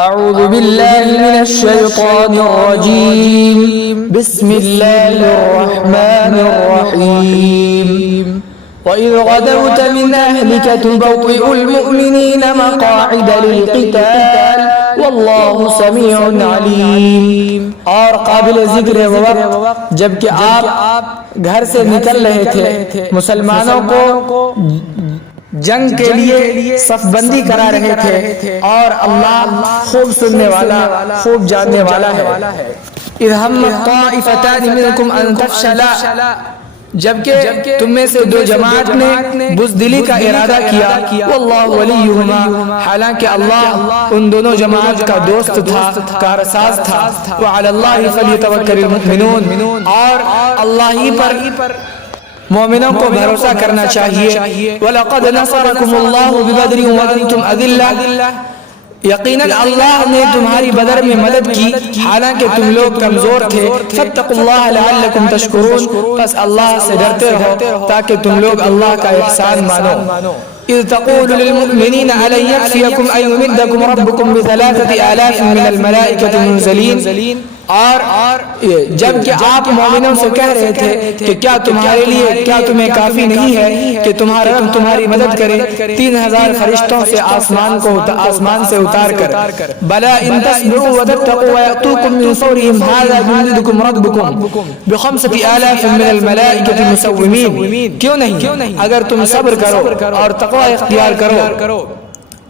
अऊज़ु बिल्लाहि मिनश शैतानिर रजीम। बिस्मिल्लाहिर रहमानिर रहीम। वइज़ गदौत मिन अहलिका तुबव्विउल मुमिनीना मक़ाइद लिल-क़िताल वल्लाहु समीउन अलीम। और काबिल ज़िक्र है वो वक्त जबकि आप घर से निकल रहे थे, मुसलमानों को जंग के लिए सफबंदी करा रहे थे, और अल्लाह खूब सुनने वाला, खूब जानने वाला है। इज़ हम्मत ताइफ़तानि मिनकुम अन तफ़शला, जबकि तुम में से दो जमात ने बुज़दिली का इरादा किया, वल्लाहु वलियुहुमा, हालांकि अल्लाह उन दोनों जमात का दोस्त था, कारसाज था। व अलल्लाहि फलियतवक्कलिल मुमिनून, और अल्लाह ही पर मोमिनों को भरोसा करना चाहिए। वलक़द नसरकुमुल्लाहु बिबदरिन व अंतुम अज़िल्ला, यकीनन अल्लाह ने तुम्हारी बदर में मदद की हालांकि तुम लोग कमजोर थे। फत्तकुल्लाह लअल्लकुम तशकुरून, बस अल्लाह से डरते रहो ताकि तुम लोग अल्लाह का एहसान मानो। इज़ तक़ूलु लिल-मुअमिनीना अलन यक्फ़ियकुम अन युमिद्दकुम रब्बुकुम बिसलासति आलाफिन मिनल मलाइकति मुनज़लीन, और जबकि आप मोमिनों से कह रहे थे कि क्या तुम्हारे लिए, क्या तुम्हें काफी नहीं है कि तुम्हारा रब तुम्हारी मदद करे 3000 फरिश्तों से आसमान से उतार कर। बला इन तस्बिरू व तत्तक़ू व यअतूकुम मिन फ़ौरिहिम हाज़ा युमदिदकुम रब्बुकुम बिख़म्सति आलाफिन मिनल मलाइकति मुसव्विमीन। क्यों नहीं, अगर तुम सब्र करो और तक़वा इख्तियार करो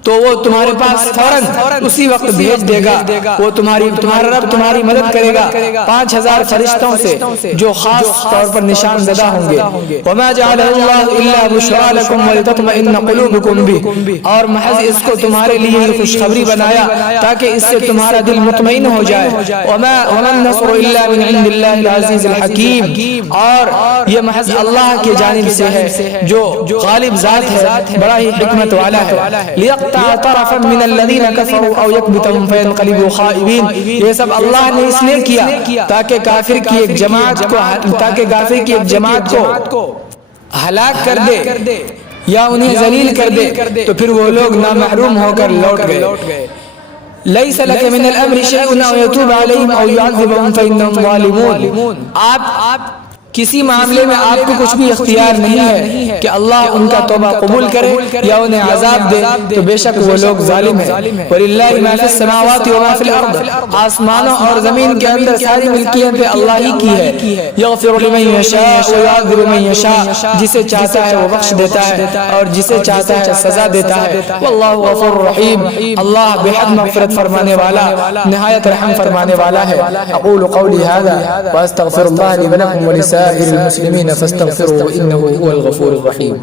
तो वो तुम्हारे पास फौरन उसी वक्त भेज देगा। वो तुम्हारा रब तुम्हारी मदद करेगा 5000 फरिश्तों से जो खास तौर पर निशान ज़दा होंगे। वमा जअलहुल्लाहु इल्ला बुश्रा लकुम व लितत्मइन्ना क़ुलूबुकुम बिही, और महज इसको तुम्हारे लिए खुशखबरी बनाया ताकि इससे तुम्हारा दिल मुतमईन हो जाए। वमन नस्रु इल्ला मिन इंदिल्लाहिल अज़ीज़िल हकीम, और ये महज अल्लाह की जानिब से है जो गालिब ज़ात है, बड़ा ही हिकमत वाला है। ये सब अल्लाह ने इसलिए किया ताकि काफिर की एक जमात को हलाक कर दे या उन्हें जलील कर दे, तो फिर वो लोग नामहरूम होकर लौट गए। लैसा लका मिनल अम्रि शैउन औ यतूब अलैहिम औ युअज़्ज़िबहुम फ़इन्नहुम ज़ालिमून, आप किसी मामले में आपको कुछ भी इख्तियार नहीं है कि अल्लाह उनका तौबा कबूल करे या उन्हें अजाब दे, तो बेशक वो लोग जालिम हैं। वलिल्लाहि मा फिस समावाति व मा फिल अर्द, आसमानों और जमीन के अंदर सारी मिल्कियतें अल्लाह ही की है। यग़फ़िरु लिमन यशा व युअज़्ज़िबु मन यशा, जिसे चाहता है वो बख्श देता है और जिसे चाहता है सजा देता है। वल्लाहु गफ़ूरुर रहीम, अल्लाह बेहद मग़फ़िरत फरमाने वाला, निहायत रहम फरमाने वाला है। अक़ूलु क़ौली हाज़ा व अस्तग़फ़िरुल्लाह ली व लकुम व लिसाइरिल मुस्लिमीन फस्तग़फ़िरूहु इन्नहु हुवल गफ़ूरुर रहीम।